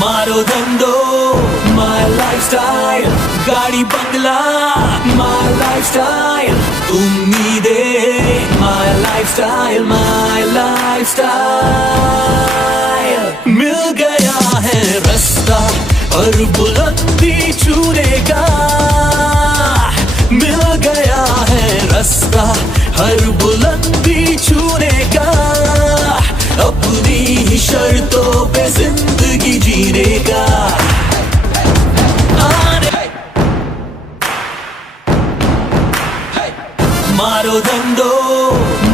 मारो धंधो my lifestyle, गाड़ी बंगला my lifestyle, उम्मीदें my lifestyle, my lifestyle। मिल गया है रास्ता और बुलंदी छूने का, मिल गया है रास्ता हर बुलंदी छूने का, अपनी ही शर्तों पे जिंदगी जीने का। मारो धंधो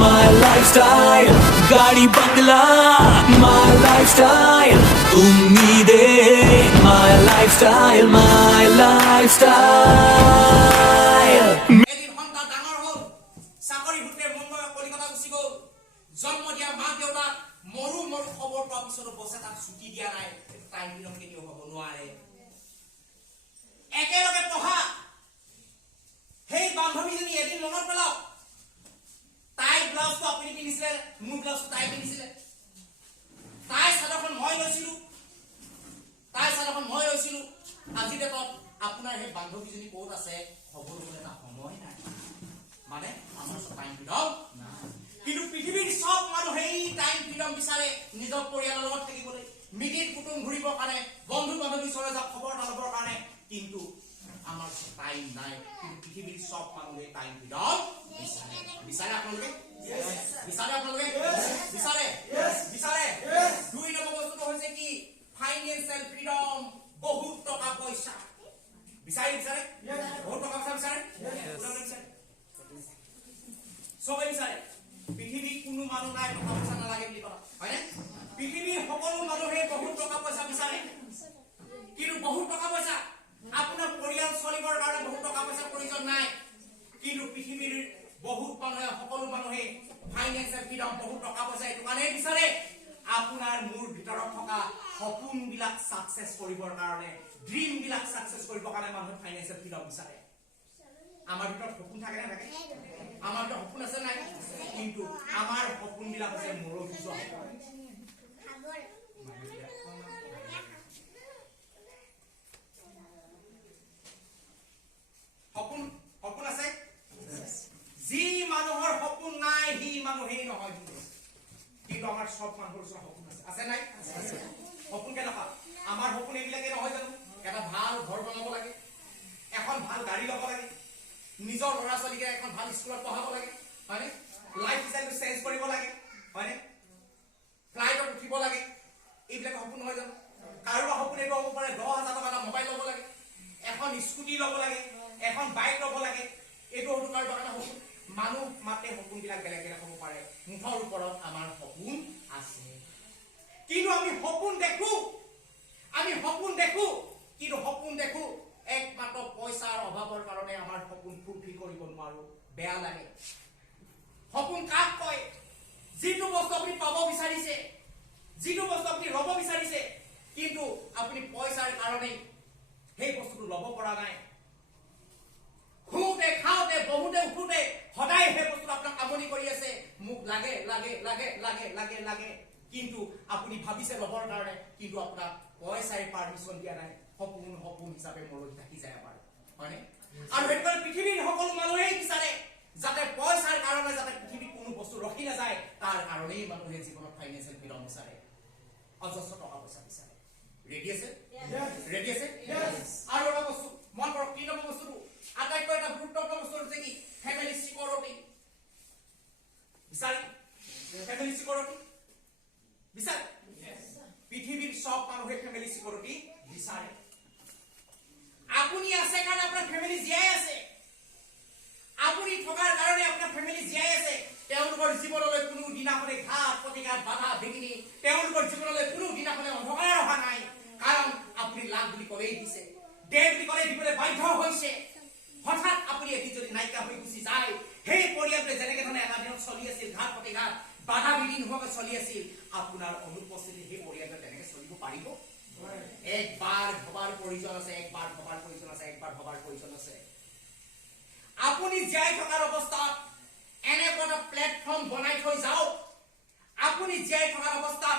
my lifestyle, गाड़ी बंगला my lifestyle, उम्मीदें my lifestyle, my lifestyle। এদিন সন্তান ডাঙৰ হ'ল, চাকৰি সূত্ৰে মুম্বাই কলিকতা গুচি গ'ল। জন্ম দিয়া মা দেউতাক মৰু মৰু খবৰ পোৱাৰ পিছতো বছে তাক ছুটি দিয়া নাই, টাইম বিলং কেতিয়াও হ'ব নোৱাৰে। একেলগে পঢ়া সেই বান্ধৱীজনী এদিন মনত পেলাওক, তাই ব্লাউজটো আপুনি পিন্ধিছিলে, মোৰ ব্লাউজটো তাই পিন্ধিছিলে, তাই চাদৰখন মই লৈছিলো, তাই চাদৰখন মই লৈছিলো। আজি ডেটত আপোনাৰ সেই বান্ধৱীজনী ক'ত আছে খবৰ ল'বলৈ এটা সময় নাই, মানে আমাৰ টাইম ফ্ৰীডম নাই। কিন্তু পৃথিৱীৰ চব মানুহে টাইম ফ্ৰীডম বিচাৰে নিজৰ পৰিয়ালৰ লগত থাকিবলৈ, মিতিৰ কুটুম ঘূৰিবৰ কাৰণে, বন্ধু বান্ধৱী ওচৰলৈ যাওক খবৰ এটা ল'বৰ কাৰণে, কিন্তু আমাৰ টাইম নাই। কিন্তু পৃথিৱীৰ চব মানুহে টাইম ফ্ৰীডম বিচাৰে। বিচাৰে আপোনালোকে? বিচাৰে আপোনালোকে? বিচাৰে? বিচাৰে? 2 নম্বৰ বস্তুটো হৈছে কি? ফাইনেন্সিয়েল ফ্ৰীডম, বহুত টকা পইচা বিচাৰে। বিচাৰে? বহুত টকা পইচা বিচাৰে? চবেই বিচাৰে। পৃথিৱীত কোনো মানুহ নাই টকা পইচা নালাগে বুলি কয়, হয়নে? পৃথিৱীৰ সকলো মানুহে বহুত টকা পইচা বিচাৰে, কিন্তু বহুত টকা পইচা আপোনাৰ পৰিয়াল চলিবৰ কাৰণে বহুত টকা পইচাৰ প্ৰয়োজন নাই। কিন্তু পৃথিৱীৰ বহুত মানুহে, সকলো মানুহে ফাইনেন্সিয়েল ফ্ৰীডম, বহুত টকা পইচা এইটো কাৰণেই বিচাৰে, আপোনাৰ মোৰ ভিতৰত থকা সপোনবিলাক সাকসেস কৰিবৰ কাৰণে, ড্ৰিম বিলাক সাকসেস কৰিবৰ কাৰণে মানুহে ফাইনেন্সিয়েল ফ্ৰীডম বিচাৰে। আমাৰ ভিতৰত সপোন থাকে না থাকে? আমাৰ ভিতৰত সপোন আছে নাই? কিন্তু আমাৰ সপোন বিলাক আছে মূৰৰ যোৱা সপোন। সপোন সপোন আছে? যি মানুহৰ সপোন নাই সি মানুহেই নহয়, কিন্তু আমাৰ সব মানুহৰ ওচৰত সপোন আছে। আছে নাই? সপোন কেনেকুৱা? আমাৰ সপোন এইবিলাকে নহয় জানো? এটা ভাল ঘৰ বনাব লাগে, এখন ভাল গাড়ী ল'ব লাগে, নিজৰ ল'ৰা ছোৱালীকে এখন ভাল স্কুলত পঢ়াব লাগে, হয়নে? লাইফ ষ্টাইলটো চেঞ্জ কৰিব লাগে, হয়নে? ফ্লাইটত উঠিব লাগে, এইবিলাক সপোন নহয় জানো? কাৰোবাৰ সপোন এইটো হ'ব পাৰে 10,000 টকা এটা মোবাইল ল'ব লাগে, এখন স্কুটি ল'ব লাগে, এখন বাইক ল'ব লাগে, এইটো হয়তো কাৰোবাৰ কাৰণে সপোন। মানুহ মাতে সপোনবিলাক বেলেগ বেলেগ হ'ব পাৰে, মুঠৰ ওপৰত আমাৰ সপোন আছে। কিন্তু আমি সপোন দেখো, কিন্তু সপোন দেখো একমাত্ৰ পইচাৰ অভাৱৰ কাৰণে আমাৰ সপোন ফুলফিল কৰিব নোৱাৰো, বেয়া লাগে। সপোন কাক কয়? যিটো বস্তু আপুনি পাব বিচাৰিছে, যিটো বস্তু আপুনি ল'ব বিচাৰিছে, কিন্তু আপুনি পইচাৰ কাৰণে সেই বস্তুটো ল'ব পৰা নাই। খুঁতে খাওঁতে বহুতে উঠোতে সদায় সেই বস্তুটো আপোনাক আমনি কৰি আছে, মোক লাগে লাগে লাগে লাগে লাগে লাগে, কিন্তু আপুনি ভাবিছে ল'বৰ কাৰণে, কিন্তু আপোনাক পইচাই পাৰমিশন দিয়া নাই। সপোন সপোন হিচাপে মৰহি থাকি যায় আমাৰ, হয়নে? আৰু সেইটো পৃথিৱীৰ সকলো মানুহেই বিচাৰে যাতে পইচাৰ কাৰণে যাতে পৃথিৱীত কোনো বস্তু ৰখি নাযায়, তাৰ কাৰণেই মানুহে জীৱনত ফাইনেন্সিয়েল ফ্ৰীডম বিচাৰে, অজস্ৰ টকা পইচা বিচাৰে। ৰেডি আছে? ৰেডি আছে? আৰু এটা বস্তু মন কৰক, 3 নম্বৰ বস্তুটো আটাইতকৈ এটা গুৰুত্বপূৰ্ণ বস্তু হৈছে কি? ফেমিলি সিকিউৰিটি বিচাৰে। ফেমিলি সিকিউৰিটি বিচাৰে। পৃথিৱীৰ সব মানুহে ফেমিলি সিকিউৰিটি বিচাৰে। আপুনি আছে কাৰণে আপোনাৰ ফেমিলি জীয়াই আছে, আপুনি থকাৰ কাৰণে আপোনাৰ ফেমিলি জীয়াই আছে। তেওঁলোকৰ জীৱনলৈ কোনো দিনাখনে ঘাট প্ৰতিঘাত বাধা বিঘিনি, তেওঁলোকৰ জীৱনলৈ কোনো দিনাখনে অন্ধকাৰ অহা নাই, কাৰণ আপুনি লাভ বুলি ক'লেই দিছে, ডেৰ বুলি ক'লেই দিবলৈ বাধ্য হৈছে। হঠাৎ আপুনি এটি যদি নাইকিয়া হৈ গুচি যায়, সেই পৰিয়ালটোৱে যেনেকে ধৰণে এটা দিনত চলি আছিল, ঘাট প্ৰতিঘাত বাধা বিঘিনি নোহোৱাকৈ চলি আছিল, আপোনাৰ অনুপস্থিতি সেই পৰিয়ালটোৱে তেনেকে চলিব পাৰিব? একবাৰ ভবাৰ প্ৰয়োজন আছে, একবাৰ ভবাৰ প্ৰয়োজন আছে, একবাৰ ভবাৰ প্ৰয়োজন আছে। আপুনি জীয়াই থকাৰ অৱস্থাত এনেকুৱা এটা প্লেটফৰ্ম বনাই থৈ যাওক, আপুনি জীয়াই থকাৰ অৱস্থাত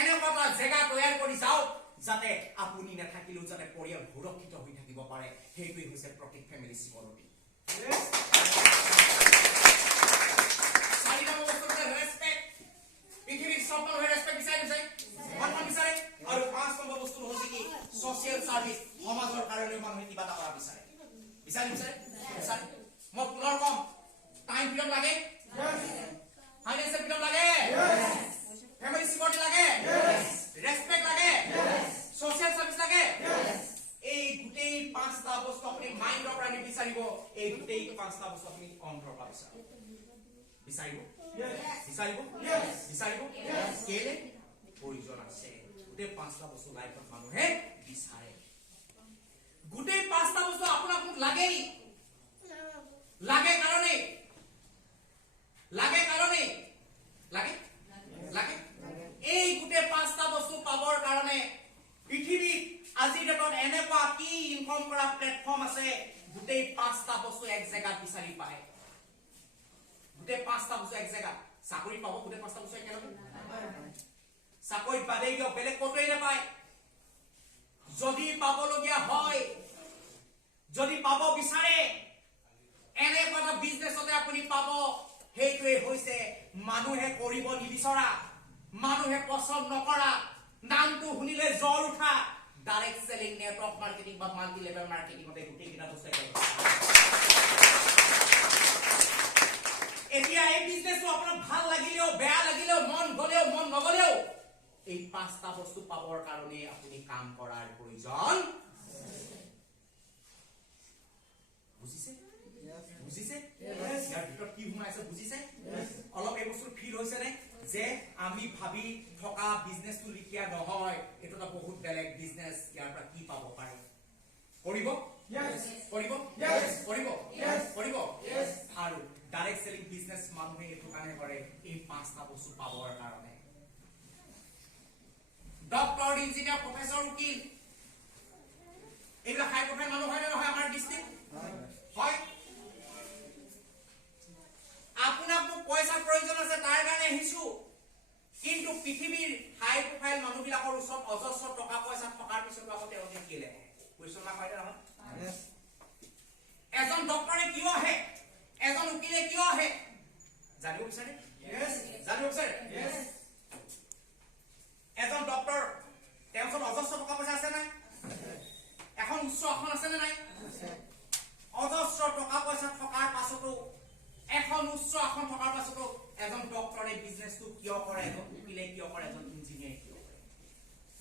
এনেকুৱা এটা জেগা তৈয়াৰ কৰি যাওক যাতে আপুনি নাথাকিলেও যাতে পৰিয়াল সুৰক্ষিত হৈ থাকিব পাৰে সেইটোই হৈছে প্ৰকৃত ফেমিলি চিকিউৰিটি চাৰিটা বস্তু আছে ৰেসপেক্ট পৃথিৱীৰ সব মানুহে ৰেসপেক্ট বিচাৰে সন্মান বিচাৰে আৰু পাঁচ নম্বৰ বস্তু হৈছে কি সোশ্যাল সাৰ্ভিস সমাজৰ কাৰণে মানুহে কিবা এটা কৰা বিচাৰে মই পুনৰ কম টাইম ফ্ৰীডম লাগে ফাইনেন্সিয়েল ফ্ৰীডম লাগে ফেমিলি সিকিউৰিটি লাগে ৰেসপেক্ট লাগে সোশ্যাল সাৰ্ভিস লাগে এই গুটেই পাঁচটা বস্তু আপুনি মাইন্ডৰ পৰা বিচাৰিব এই গুটেই পাঁচটা বস্তু আপুনি অন্তৰৰ পৰা বিচাৰিব কেলে প্ৰয়োজন আছে গুটেই পাঁচটা বস্তু লাইফত মানুহে বিচাৰে গুটেই পাঁচটা বস্তু আপোনাক লাগে এই গুটেই পাঁচটা বস্তু পাবৰ কাৰণে পৃথিৱীত আজি ডেটত এনেকুৱা কি ইনফৰ্ম কৰা প্লেটফৰ্ম আছে গুটেই পাঁচটা বস্তু এক জায়গাত বিচাৰি পায় গুটেই পাঁচটা বস্তু এক জায়গাত চাকৰি পাব গুটেই পাঁচটা বস্তু একেলগে চাকৰি বাদে কিয় বেলেগ ক'তোই নাপায় যদি পাবলগীয়া হয় যদি পাব বিচাৰে এনেকুৱা এটা বিজনেছতে আপুনি পাব সেইটোৱে হৈছে মানুহে কৰিব নিবিচৰা মানুহে পছন্দ নকৰা নামটো শুনিলে জ্বৰ উঠা ডাইৰেক্ট সেলিং নেটৱৰ্ক মাৰ্কেটিং বা মাল্টি লেভেল মাৰ্কেটিংতে গোটেই কিটা বস্তু এতিয়া এই বিজনেছটো আপোনাৰ ভাল লাগিলেও বেয়া লাগিলেও মন গলেও মন নগলেও এই পাঁচটা বস্তু পাবৰ কাৰণে আপুনি কাম কৰাৰ প্ৰয়োজন বুজিছে ইয়াৰ ভিতৰত কি সোমাইছে বুজিছে অলপ এই বস্তু ফিল হৈছে নে যে আমি ভাবি থকা বিজনেছটো লিখিয়া নহয় এটা বহুত বেলেগ বিজনেছ ইয়াৰ পৰা কি পাব পাৰে কৰিব আৰু ডাইৰেক্ট সেলিং বিজনেছ মানুহে এইটো কাৰণে কৰে এই পাঁচটা বস্তু পাবৰ কাৰণে ডক্টৰ ইঞ্জিনিয়াৰ প্ৰফেসৰ উকিল এইবিলাক হাই প্ৰফাইল মানুহ হয় নহয় আমাৰ ডিস্ট্ৰিক্ট হয় আপোনাক পইচা প্ৰয়োজন আছে তাৰ কাৰণে আহিছো কিন্তু পৃথিৱীৰ হাই প্ৰফাইল মানুহবিলাকৰ ওচৰত অজস্ৰ টকা পইচা থকাৰ পিছত আগতে অধে কিলে কোৱেশ্চন না পাইলে নহয় এজন ডক্টৰে কিয় আহে এজন উকিলে কিয় আহে জানিব বিচাৰে এজন ডক্টৰ তেওঁৰ ওচৰত অজস্ৰ টকা পইচা আছে নাই এখন উচ্চ আসন আছে নে নাই অজস্ৰ টকা পইচা থকাৰ পাছতো এখন উচ্চ আসন থকাৰ পাছতো এজন ডক্টৰে বিজনেছটো কিয় কৰে এজন উকিলে কিয় কৰে এজন ইঞ্জিনিয়াৰ কিয় কৰে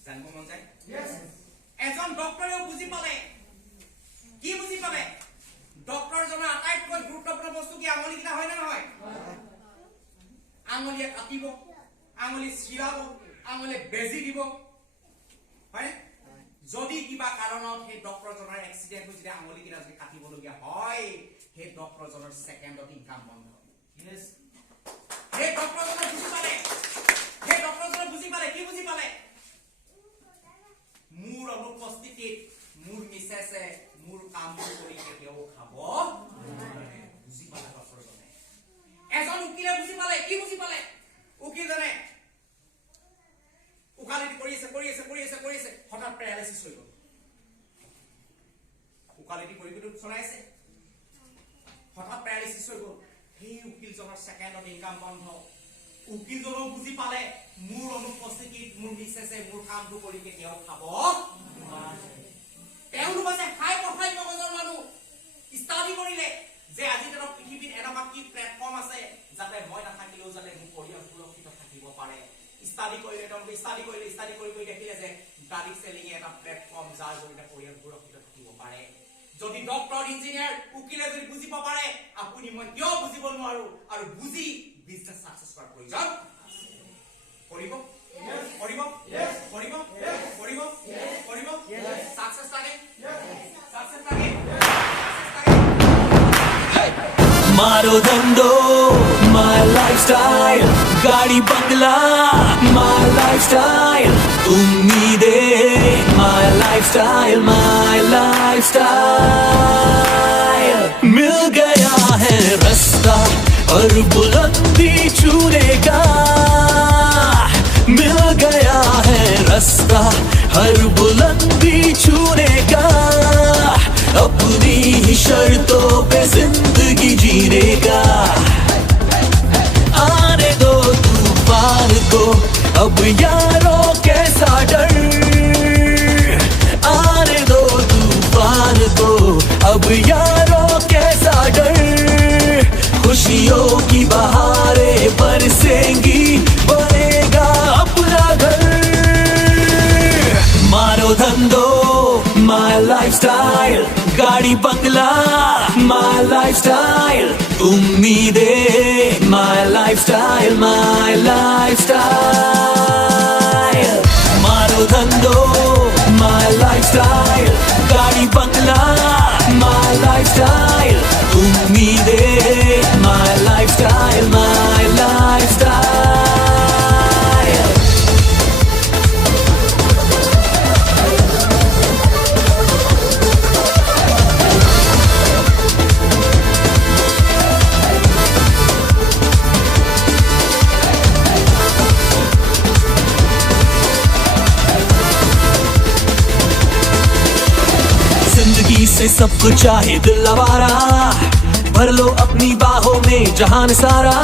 জানিব মন যায় এজন ডক্টৰেও বুজি পালে কি বুজি পালে ডক্টৰ জনৰ আটাইতকৈ গুৰুত্বপূৰ্ণ বস্তু কি আঙুলি কিটা হয় না নহয় আঙুলিয়ে কাটিব আঙুলি চিৰাব আঙুলি বেজি দিব হয় যদি কিবা কাৰণত সেই ডক্টৰ জনৰ এক্সিডেন্ট হৈ যদি আঙুলি কিটা যদি কাটিবলগীয়া হয় সেই ডক্টৰ জনৰ সেকেন্ডত ইনকাম বন্ধ সেই ডক্টৰ জনৰ বুজি পালে কি বুজি পালে মোৰ অনুপস্থিতিত মোৰ মিছেছে মোৰ কাম কৰি কেতিয়াও খাব বুজি পালে ডক্টৰ জনে এজন উকিলে বুজি পালে কি বুজি পালে উকিল জনে উকালতি কৰি আছে হঠাৎ পেৰালাইসিস হৈ গ'ল উকালতি কৰি চলাইছে হঠাৎ পেৰালাইসিস হৈ গ'ল সেই উকিলজনৰ সেকেন্ডত ইনকাম বন্ধ উকিলজনেও বুজি পালে মোৰ অনুপস্থিতিত মোৰ মিছেছে মোৰ কামটো কৰি কেতিয়াও খাব তেওঁলোক আছে হাই প্ৰফাইল মগজৰ মানুহ ষ্টাডি কৰিলে যে আজি দিনত পৃথিৱীত এনেকুৱা কি প্লেটফৰ্ম আছে যাতে মই নাথাকিলেও যাতে মোৰ পৰিয়াল সুৰক্ষিত থাকিব পাৰে ষ্টাডি কৰিলে দেখিলে যে ডাইৰেক্ট সেলিং এটা প্লেটফৰ্ম যাৰ জৰিয়তে পৰিয়াল সুৰক্ষিত থাকিব পাৰে যদি ডক্টৰ ইঞ্জিনিয়াৰ উকিলে যদি বুজিব পাৰে আপুনি মই কিয় বুজিব নোৱাৰো আৰু বুজি বিজনেছ সাকসেস কৰাৰ প্ৰয়োজন কৰিব সাকসেস লাগে मारो धंधो my lifestyle गाड़ी बंगला my lifestyle उम्मीदें my lifestyle मिल गया है रास्ता और बुलंदी छूने का मिल गया है रास्ता हर शर्तों पे जिंदगी जीने का। आने दो तूफान को अब यारों कैसा डर, आने दो तूफान को अब यारों कैसा डर। खुशियों की बहारें बरसेंगी, बनेगा अपना घर। मारो धंधो माय लाइफस्टाइल, गाड़ी बंगला माय लाइफस्टाइल, उम्मीदें माय लाइफस्टाइल, माय लाइफस्टाइल। मारो धंधो माय लाइफस्टाइल, गाड़ी बंगला माय लाइफस्टाइल, उम्मीदें माय लाइफस्टाइल, माय लाइफस्टाइल। जिंदगी से सब कुछ चाहे दिल आवारा, भर लो अपनी बाहों में जहान सारा।